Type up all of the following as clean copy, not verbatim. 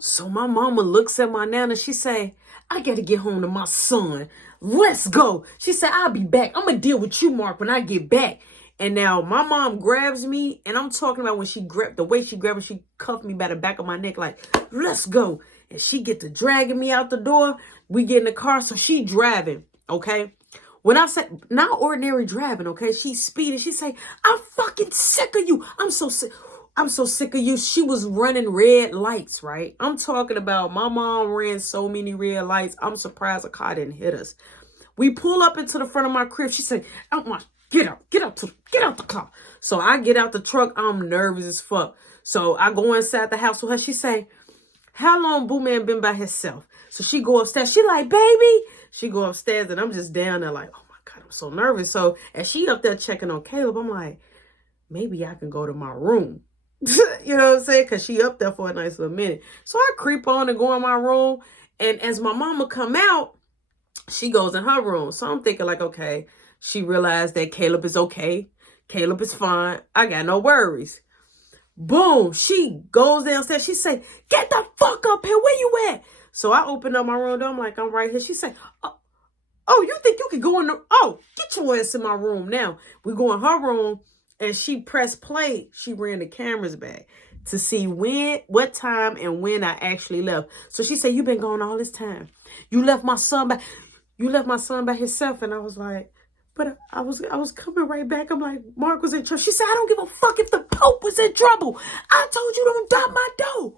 So my mama looks at my nana. She say, I got to get home to my son. Let's go. She said, I'll be back. I'm going to deal with you, Mark, when I get back. And now my mom grabs me, and I'm talking about when she grabbed, the way she grabbed me, she cuffed me by the back of my neck like, let's go. And she get to dragging me out the door. We get in the car, so she driving, okay? When I said, not ordinary driving, okay? She's speeding. She say, I'm fucking sick of you. I'm so sick. I'm so sick of you. She was running red lights, right? I'm talking about my mom ran so many red lights. I'm surprised a car didn't hit us. We pull up into the front of my crib. She said, get out the car. So I get out the truck. I'm nervous as fuck. So I go inside the house with her. She say, how long Boo Man been by himself? So she go upstairs. She like, baby. She go upstairs and I'm just down there like, oh my God, I'm so nervous. So as she up there checking on Caleb, I'm like, maybe I can go to my room. You know what I'm saying? Because she up there for a nice little minute. So I creep on and go in my room. And as my mama come out, she goes in her room. So I'm thinking like, okay, she realized that Caleb is okay. Caleb is fine. I got no worries. Boom. She goes downstairs. She say, get the fuck up here. Where you at? So I open up my room door. I'm like, I'm right here. She say, oh, you think you can go in the... Oh, get your ass in my room now. We go in her room. And she pressed play. She ran the cameras back to see what time and when I actually left. So she said, you've been gone all this time. You left my son by himself. And I was like, but I was coming right back. I'm like, Mark was in trouble. She said, I don't give a fuck if the Pope was in trouble. I told you don't knock my door.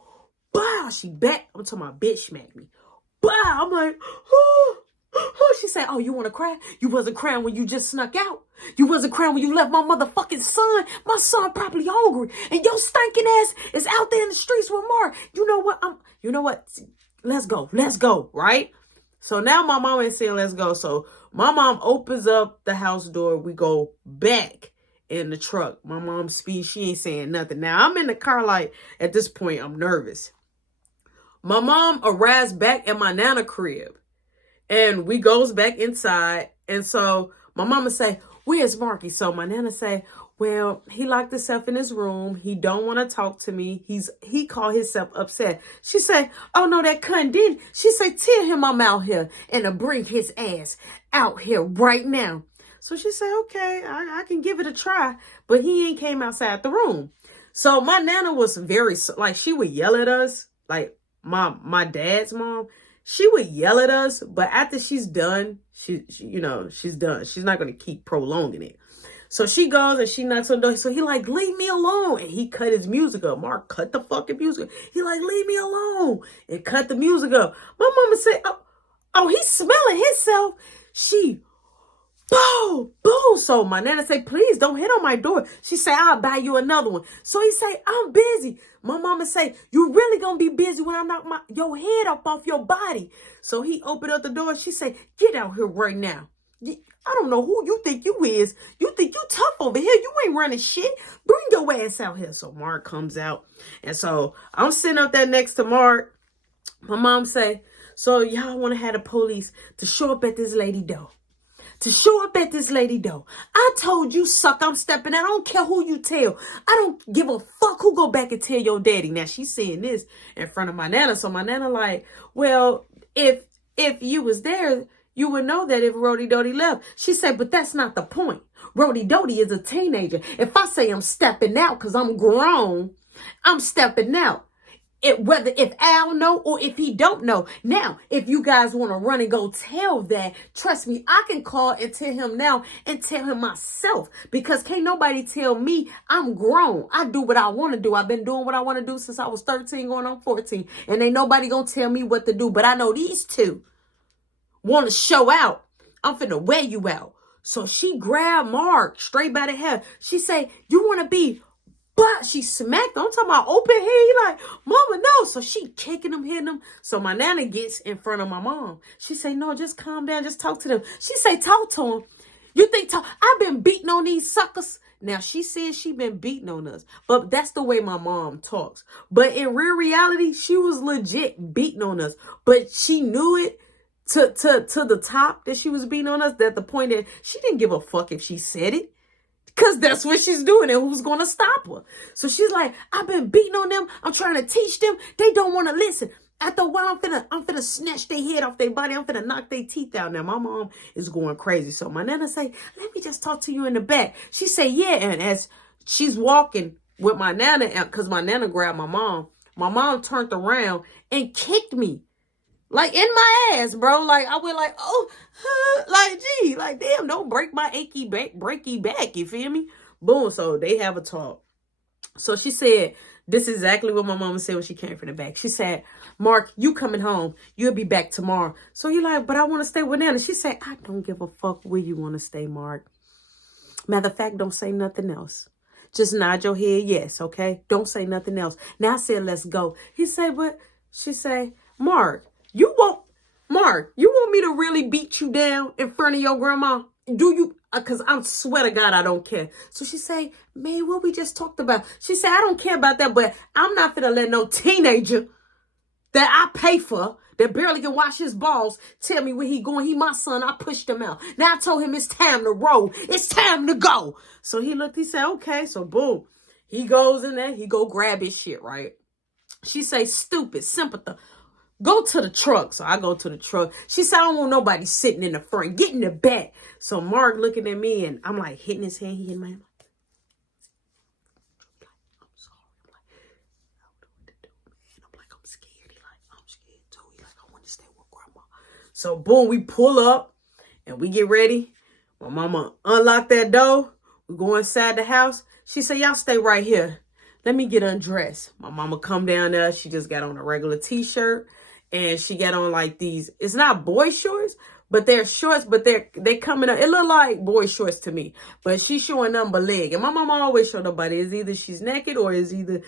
Bah, she back. I'm talking about bitch smacked me. Bah, I'm like, oh. She said, oh, you want to cry? You wasn't crying when you just snuck out. You wasn't crying when you left my motherfucking son. My son probably hungry. And your stinking ass is out there in the streets with Mark. You know what? Let's go, right? So now my mom ain't saying let's go. So my mom opens up the house door. We go back in the truck. My mom speaks. She ain't saying nothing. Now I'm in the car like, at this point, I'm nervous. My mom arrives back at my nana crib. And we goes back inside. And so my mama say, where's Marky? So my nana say, well, he locked himself in his room. He don't want to talk to me. He called himself upset. She say, oh no, that cunt didn't. She say, tell him I'm out here and to bring his ass out here right now. So she said, okay, I can give it a try. But he ain't came outside the room. So my nana was very, like, she would yell at us, like my dad's mom. She would yell at us, but after she's done, she's done. She's not going to keep prolonging it. So she goes and she knocks on the door. So he like, leave me alone. And he cut his music up. Mark, cut the fucking music up. He like, leave me alone. And cut the music up. My mama said, oh, he's smelling himself. She, boom, boom. So my nana say, please don't hit on my door. She say, I'll buy you another one. So he say, I'm busy. My mama say, you really gonna be busy when I knock your head up off your body. So he opened up the door. She say, get out here right now. I don't know who you think you is. You think you tough over here. You ain't running shit. Bring your ass out here. So Mark comes out. And so I'm sitting up there next to Mark. My mom say, so y'all want to have the police to show up at this lady door. To show up at this lady door. I told you, suck, I'm stepping out. I don't care who you tell. I don't give a fuck who go back and tell your daddy. Now, she's saying this in front of my nana. So my nana like, well, if you was there, you would know that if Rody Doty left. She said, but that's not the point. Rody Doty is a teenager. If I say I'm stepping out because I'm grown, I'm stepping out. Whether if Al know or if he don't know. Now, if you guys want to run and go tell that, trust me, I can call and tell him now and tell him myself. Because can't nobody tell me I'm grown. I do what I want to do. I've been doing what I want to do since I was 13 going on 14. And ain't nobody going to tell me what to do. But I know these two want to show out. I'm finna wear you out. So she grabbed Mark straight by the hair. She say, you want to be... But she smacked him. I'm talking about open head. He like, mama, no. So she kicking him, hitting him. So my nana gets in front of my mom. She say, no, just calm down. Just talk to them. She say, talk to him. You think, I've been beating on these suckers. Now, she says she been beating on us. But that's the way my mom talks. But in real reality, she was legit beating on us. But she knew it to the top that she was beating on us. That the point that she didn't give a fuck if she said it. Because that's what she's doing, and who's going to stop her? So she's like, I've been beating on them. I'm trying to teach them. They don't want to listen. After a while, I'm finna snatch their head off their body. I'm finna knock their teeth out. Now, my mom is going crazy. So my nana say, let me just talk to you in the back. She say, yeah. And as she's walking with my nana, because my nana grabbed my mom turned around and kicked me. Like, in my ass, bro. Like, I went like, oh, like, gee, like, damn, don't break my breaky back, you feel me? Boom, so they have a talk. So she said, this is exactly what my mama said when she came from the back. She said, Mark, you coming home. You'll be back tomorrow. So you like, but I want to stay with Nana. She said, I don't give a fuck where you want to stay, Mark. Matter of fact, don't say nothing else. Just nod your head, yes, okay? Don't say nothing else. Now I said, let's go. He said, but she say, Mark, you want me to really beat you down in front of your grandma? Do you? Because I swear to God, I don't care. So she say, man, what we just talked about. She said, I don't care about that, but I'm not finna let no teenager that I pay for, that barely can wash his balls, tell me where he going. He my son. I pushed him out. Now I told him it's time to roll. It's time to go. So he looked, he said, okay. So boom. He goes in there. He go grab his shit, right? She say, stupid, sympathy. Go to the truck. So I go to the truck. She said, I don't want nobody sitting in the front. Get in the back. So Mark looking at me, and I'm like hitting his hand. He hitting my hand. I'm sorry. I'm like, I don't know what to do, man. I'm like, I'm scared. He like, I'm scared too. He like, I want to stay with grandma. So boom, we pull up and we get ready. My mama unlocked that door. We go inside the house. She said, y'all stay right here. Let me get undressed. My mama come down there. She just got on a regular t-shirt. And she got on like these, it's not boy shorts, but they're shorts, but they coming up. It look like boy shorts to me, but she's showing nothing but leg. And my mama always showed her body. It's either she's naked or it's either,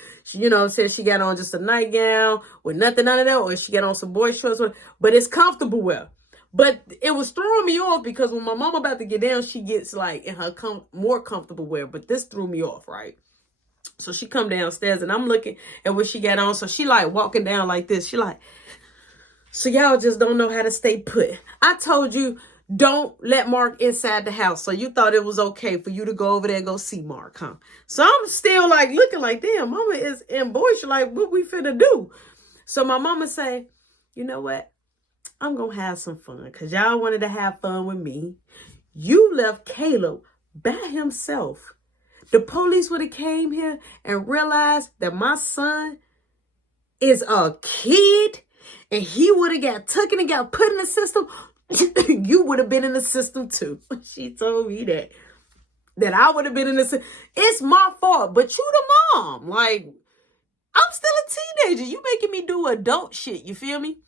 says she got on just a nightgown with nothing under there, or she got on some boy shorts. But it's comfortable wear. But it was throwing me off because when my mama about to get down, she gets like in her more comfortable wear. But this threw me off, right? So she come downstairs and I'm looking at what she got on. So she like walking down like this. She like, so y'all just don't know how to stay put. I told you, don't let Mark inside the house. So you thought it was okay for you to go over there and go see Mark, huh? So I'm still like looking like, damn, mama is in boyish, like, what we finna do? So my mama say, you know what? I'm going to have some fun because y'all wanted to have fun with me. You left Caleb by himself. The police would have came here and realized that my son is a kid. And he would have got taken and got put in the system. You would have been in the system too. She told me that I would have been in the system. It's my fault, but you the mom. Like, I'm still a teenager. You making me do adult shit. You feel me?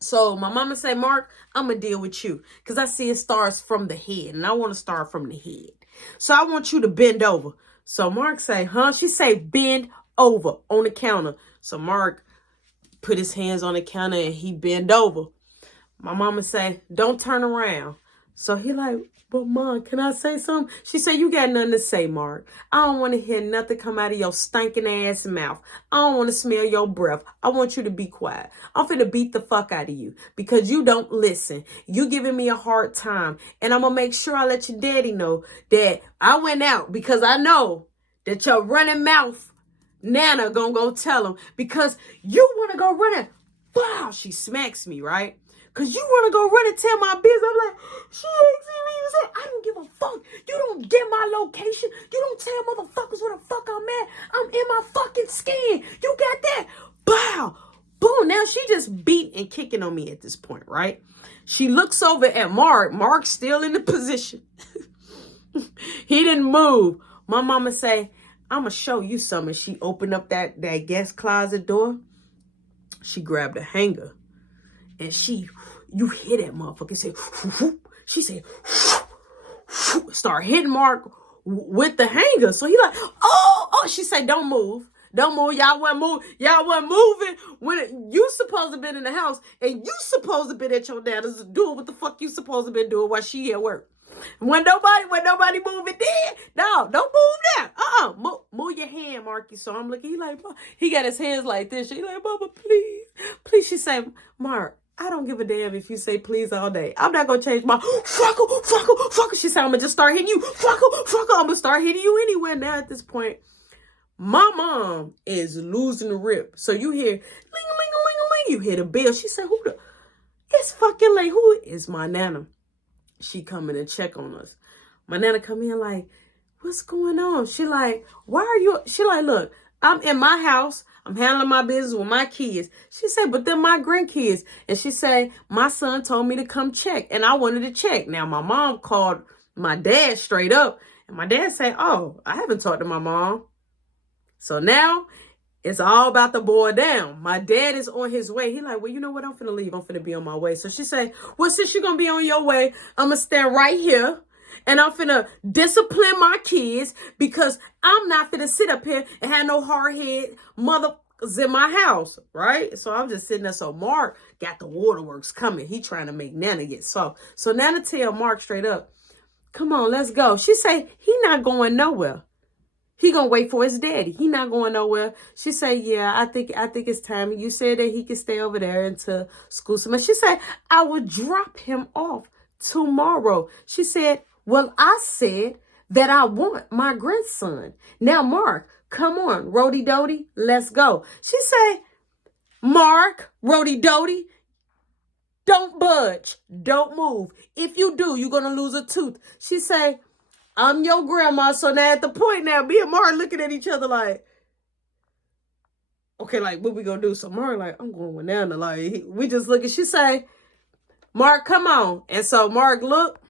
So my mama say, Mark, I'm going to deal with you. Because I see it starts from the head. And I want to start from the head. So I want you to bend over. So Mark say, huh? She say, bend over on the counter. So Mark put his hands on the counter and he bend over. My mama say, don't turn around. So he like, but Mom, can I say something? She said, you got nothing to say, Mark. I don't want to hear nothing come out of your stinking ass mouth. I don't want to smell your breath. I want you to be quiet. I'm finna beat the fuck out of you because you don't listen. You giving me a hard time. And I'm going to make sure I let your daddy know that I went out because I know that your running mouth Nana gonna go tell him because you want to go running. Wow, she smacks me, right? Because you want to go run and tell my business. I'm like, she ain't serious. I don't give a fuck. You don't get my location. You don't tell motherfuckers where the fuck I'm at. I'm in my fucking skin. You got that? Bow. Boom. Now she just beat and kicking on me at this point, right? She looks over at Mark. Mark's still in the position. He didn't move. My mama say, I'm going to show you something. She opened up that guest closet door. She grabbed a hanger. And you hit that motherfucker. Say, she said, start hitting Mark with the hanger. So he like, oh. She said, don't move. Don't move. Y'all wasn't moving when you supposed to been in the house. And you supposed to been at your dad's doing what the fuck you supposed to been doing while she at work. When nobody moving there. No, don't move now. Move your hand, Marky. So I'm looking, he got his hands like this. She like, Mama, please. She say, Mark, I don't give a damn if you say please all day. I'm not going to change my fucker. She said, I'm going to just start hitting you. Fucker. I'm going to start hitting you anywhere. Now at this point, my mom is losing the rip. So you hear, ling-a-ling-a-ling-a-ling. You hear the bell. She said, who the? It's fucking late. Who is my nana? She coming and check on us. My nana come in like, what's going on? She like, why are you? She like, look, I'm in my house. I'm handling my business with my kids. She said, but they're my grandkids. And she said, my son told me to come check. And I wanted to check. Now, my mom called my dad straight up. And my dad said, oh, I haven't talked to my mom. So now it's all about the boy down. My dad is on his way. He like, well, you know what? I'm finna leave. I'm finna be on my way. So she say, well, since you're gonna be on your way, I'm gonna stand right here and I'm finna discipline my kids because I'm not finna sit up here and have no hard head motherfuckers in my house, right? So I'm just sitting there. So Mark got the waterworks coming. He trying to make Nana get soft. So Nana tell Mark straight up, come on, let's go. She say, he not going nowhere. He gonna wait for his daddy. He not going nowhere. She say, yeah, I think it's time. You said that he can stay over there until school semester. She said, I will drop him off tomorrow. She said, well, I said that I want my grandson. Now, Mark, come on, Rody Doty, let's go. She said, Mark, Rody Doty, don't budge. Don't move. If you do, you're gonna lose a tooth. She say, I'm your grandma. So now at the point now, me and Mark looking at each other like, okay, like, what we gonna do? So Mark like, I'm going with Nana. Like, we just looking. She say, Mark, come on. And so Mark look.